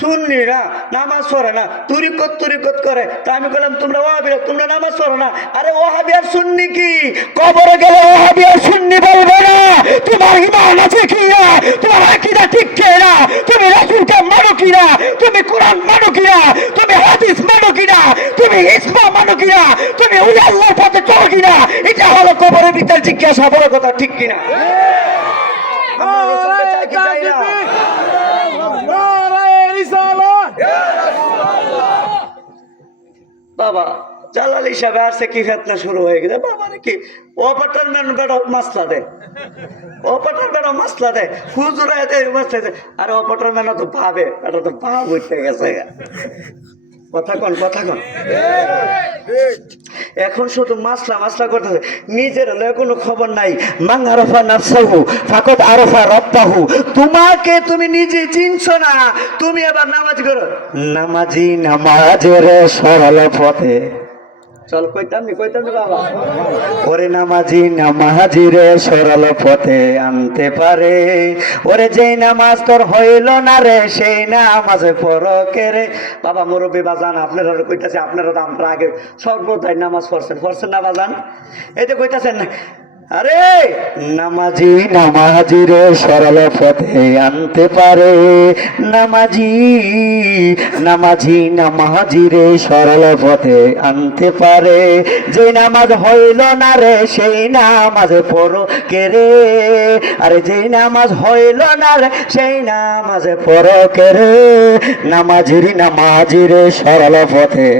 সুন্নিরা নামাজ পড়ে না, তুরিকত করে। তা আমি বললাম তোমরা ওয়াহাবিরা তোমরা নামাজ পড়ো না। আরে ওয়াহাবি আর সুন্নি কি? কবরে গেলে ওয়াহাবি আর সুন্নি বলবে না। তোমার ঈমান আছে কি না, তোমার আকীদা ঠিক কি না, তুমি রাসূলকে মানো কি না, তুমি কোরআন মানো কি না, তুমি হাদিস মানো কি না, তুমি ইসলাম মানো কি না, তুমি ওই আল্লাহর পথে চলো কি না, এটা হলো কবরের ভিতর জিজ্ঞাসা। বড় কথা ঠিক কি না? বাবা জালাল হিসাবে আসছে কি ফেতনা শুরু হয়ে গেছে। বাবা নাকি অপাটার ম্যান বেড়া মাসলা দেয়, অপাটার বেড়া মাসলা দেয়, হুজুরা দেয় মাসলা দেয়। আর অপাটার ম্যান তো ভাবে এটা তো ভাব উঠতে গেছে। কথা কন এখন শুধু মাসলা করতেছে, নিজের হলে কোনো খবর নাই। মান আরাফা নাফসাহু ফাকাদ আরাফা রাব্বাহু। তোমাকে তুমি নিজে চিনছো না, তুমি আবার নামাজ করো। নামাজি নামাজের সরল পথে চল। কইতাম বাবা, ওরে নামাজির সরল পথে আনতে পারে। ওরে যেই নামাজ তোর হইল না রে সেই নামাজ পরকে রে। বাবা মুরব্বী বাজান আপনারা কইতাছে, আপনারা তো আমরা আগে সর্বদাই নামাজ পড়ছেন না বাজান? এই যে কইতাছেন আরে নামাজির সরল পথে আনতে পারে। নামাজির সরল পথে আনতে পারে। যে নামাজ হইল না রে সেই নামাজ পড়ো কে রে। আরে যে নামাজ হইল না রে সেই নামাজ পড়ো কে রে। নামাজির সরল পথে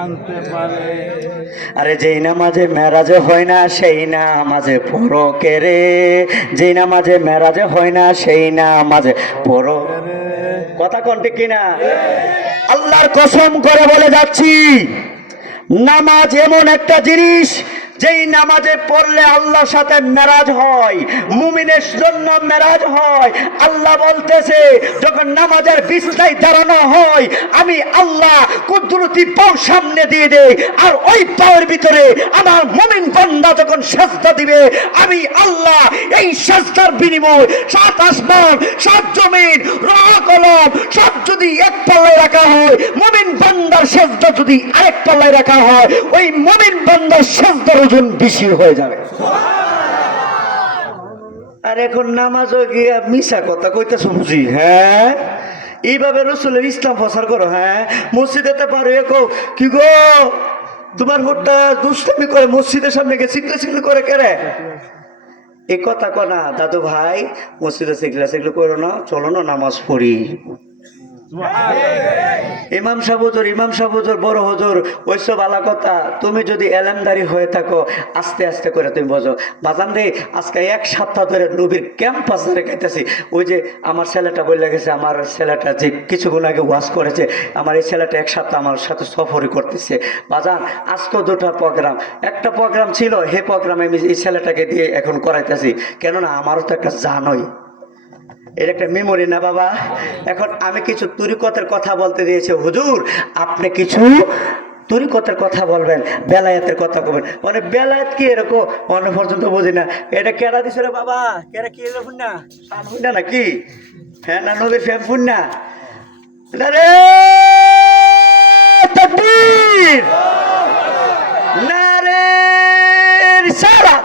আনতে পারে। আরে যেই নামাজে মেরাজে হয় না সেই নামাজে পড়ো কে রে। যেই নামাজে মেরাজে হয় না সেই নামাজে পড়ো। কথা কোন ঠিক কিনা? আল্লাহর কসম করে বলে যাচ্ছি, নামাজ এমন একটা জিনিস যেই নামাজে পড়লে আল্লাহর সাথে মেরাজ হয়, মুমিনের জন্য মেরাজ হয়। আল্লাহ বলতেছে যখন নামাজের বিছনায় দাঁড়ানো হয় আমি আল্লাহ কুদরতি পাও সামনে দিয়ে দেই, আর ওই পাওয়ের ভিতরে আমার মুমিন বান্দা যখন সিজদা দিবে আমি আল্লাহ এই সিজদার বিনিময় 7 আসমান 7 জমিন রহ কলম সব যদি এক পাল্লায় রাখা হয়, মুমিন বান্দার সিজদা যদি আরেক পাল্লায় রাখা হয়, ওই মুমিন বান্দার সিজদার ওজন বেশি হয়ে যাবে। আর এখন নামাজও গিয়া মিশা কথা কইতেছ বুঝি। হ্যাঁ এইভাবে রসুলের ইসলাম প্রচার করো। হ্যাঁ মসজিদেতে পারো একো কি গো তোমার ভোটটা দুষ্টামি করে মসজিদের সামনে গিয়ে চিকলে করে কেড়ে এ কথা কনা দাদু ভাই। মসজিদে চিকলে করো না, চলো না নামাজ পড়ি। ইমাম সাহুজুর বড় হুজুর ওইসব আলা কথা। তুমি যদি এলেমদারি হয়ে থাকো আস্তে আস্তে করে তুমি বোঝো। বাজান রে আজকে 1 সপ্তাহ ধরে নবীর ক্যাম্পাস ধরে খাইতেছি। ওই যে আমার ছেলেটা বলে গেছে, আমার ছেলেটা যে কিছুক্ষণ আগে ওয়াজ করেছে, আমার এই ছেলেটা 1 সপ্তাহ আমার সাথে সফরই করতেছে। বাজান আজকে 2টা প্রোগ্রাম, একটা প্রোগ্রাম ছিল হে প্রোগ্রামে আমি এই ছেলেটাকে দিয়ে এখন করাইতেছি। কেননা আমারও তো একটা জানই, এর একটা মেমোরি না বাবা। এখন আমি কিছু তরিকতের কথা বলতে দিয়েছি, হুজুর আপনি কিছু তরিকতের কথা বলবেন, বেলায়েতের কথা বলবেন। মানে বেলায়েত কি এরকম অন্য পর্যন্ত বুঝি না। এটা কেডা দিছে রে বাবা? কেডা কি এরকম না শান না নাকি? হ্যাঁ না নবীর ফ্যান ফুন না রে তাকবীর নারে রিসালাত।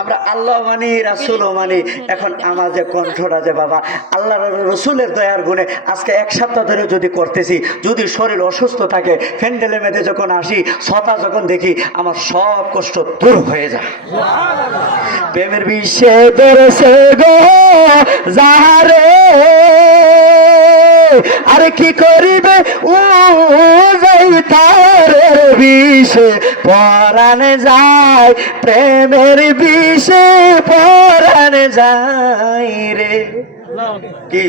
আমরা আল্লাহ মানি রাসূলও মানি। এখন আমার যে কণ্ঠটা যে বাবা আল্লাহ রসুলের দয়ার গুণে আজকে 1 সপ্তাহ ধরে যদি করতেছি, যদি শরীর অসুস্থ থাকে ফ্যান্ডেলে মেধে যখন আসি ছটা যখন দেখি আমার সব কষ্ট দূর হয়ে যায়। প্রেমের বিষে ধরেছে গো যাহারে, আরে কি করিবে ও যাই তার বিষে পরাণ যায়, প্রেমের বিষে পরাণ যায় রে। কি